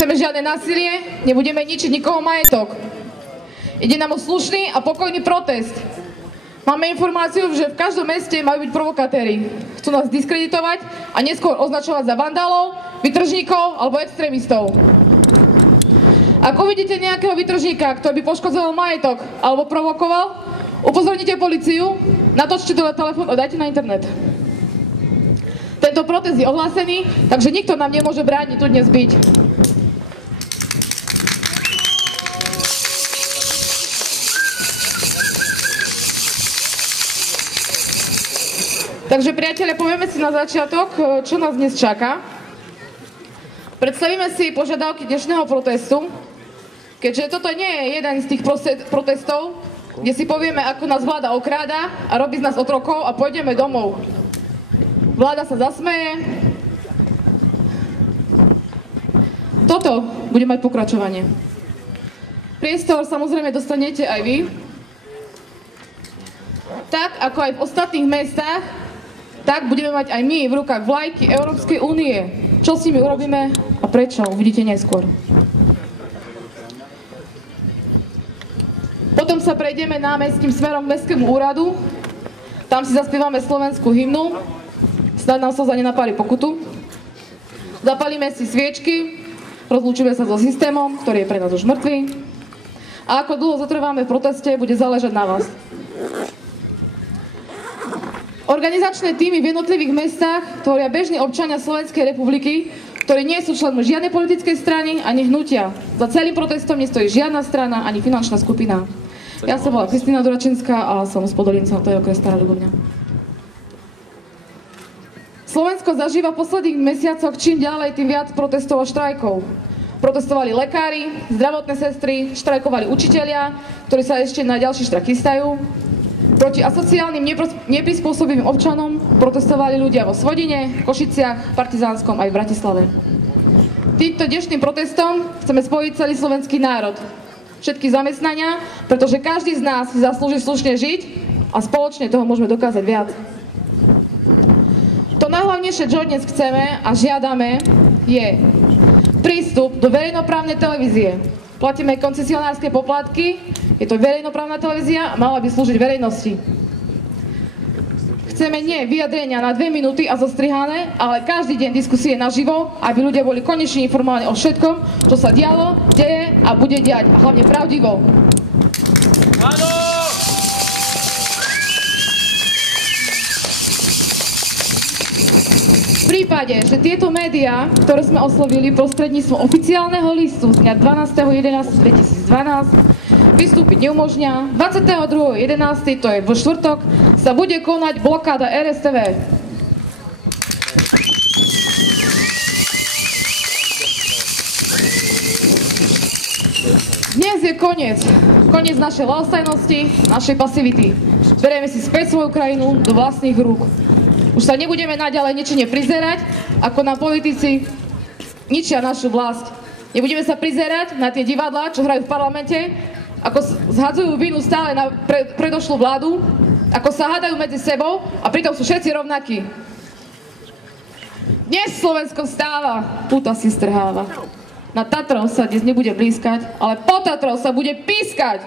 Chceme žiadne násilie, nebudeme ničiť nikoho majetok. Ide nám o slušný a pokojný protest. Máme informáciu, že v každom meste majú byť provokatéri. Chcú nás diskreditovať a neskôr označovať za vandálov, vytržníkov alebo extrémistov. Ak uvidíte nejakého vytržníka, ktorý by poškodzoval majetok alebo provokoval, upozornite políciu, natočte telefón a dajte na internet. Tento protest je ohlásený, takže nikto nám nemôže brániť tu dnes byť. Takže priatelia, povieme si na začiatok, čo nás dnes čaká. Predstavíme si požiadavky dnešného protestu, keďže toto nie je jeden z tých protestov, kde si povieme, ako nás vláda okráda a robí z nás otrokov a pôjdeme domov. Vláda sa zasmeje. Toto bude mať pokračovanie. Priestor samozrejme dostanete aj vy. Tak, ako aj v ostatných mestách, tak budeme mať aj my v rukách vlajky Európskej únie. Čo s nimi urobíme a prečo, uvidíte neskôr. Potom sa prejdeme námestským smerom k Mestskému úradu. Tam si zaspievame slovenskú hymnu. Snad nám slza nenapáli pokutu. Zapalíme si sviečky, rozlúčime sa so systémom, ktorý je pre nás už mŕtvý. A ako dlho zotrváme v proteste, bude záležať na vás. Organizačné týmy v jednotlivých mestách tvoria bežní občania Slovenskej republiky, ktorí nie sú členmi žiadnej politickej strany ani hnutia. Za celým protestom nestojí žiadna strana ani finančná skupina. Ja sa volám Kristína Duračenská a som z Podolinca, to je okres Stará Ľubovňa. Slovensko zažíva v posledných mesiacoch čím ďalej, tým viac protestov a štrajkov. Protestovali lekári, zdravotné sestry, štrajkovali učitelia, ktorí sa ešte na ďalší štrajk chystajú. Proti asociálnym neprispôsobivým občanom protestovali ľudia vo Svodine, Košiciach, Partizánskom aj v Bratislave. Týmto dnešným protestom chceme spojiť celý slovenský národ. Všetky zamestnania, pretože každý z nás si zaslúži slušne žiť a spoločne toho môžeme dokázať viac. To najhlavnejšie, čo dnes chceme a žiadame, je prístup do verejnoprávnej televízie. Platíme koncesionárske poplatky, je to verejnoprávna televízia a mala by slúžiť verejnosti. Chceme nie vyjadrenia na 2 minúty a zostrihané, ale každý deň diskusie naživo, aby ľudia boli konečne informovaní o všetkom, čo sa dialo, deje a bude diať. A hlavne pravdivo. Áno! V prípade, že tieto médiá, ktoré sme oslovili prostredníctvom oficiálneho listu z dňa 12.11.2012, vystúpiť neumožňa, 22.11., to je vo štvrtok, sa bude konať blokáda RSTV. Dnes je koniec našej ľahostajnosti, našej pasivity. Berieme si späť svoju krajinu do vlastných rúk. Už sa nebudeme naďalej nečine prizerať, ako nám politici ničia našu vlast. Nebudeme sa prizerať na tie divadlá, čo hrajú v parlamente, ako zhadzujú vinu stále na predošlú vládu, ako sa hádajú medzi sebou a pritom sú všetci rovnakí. Dnes Slovensko vstáva, puta si strháva. Na Tatrov sa dnes nebude blízkať, ale po Tatrov sa bude pískať.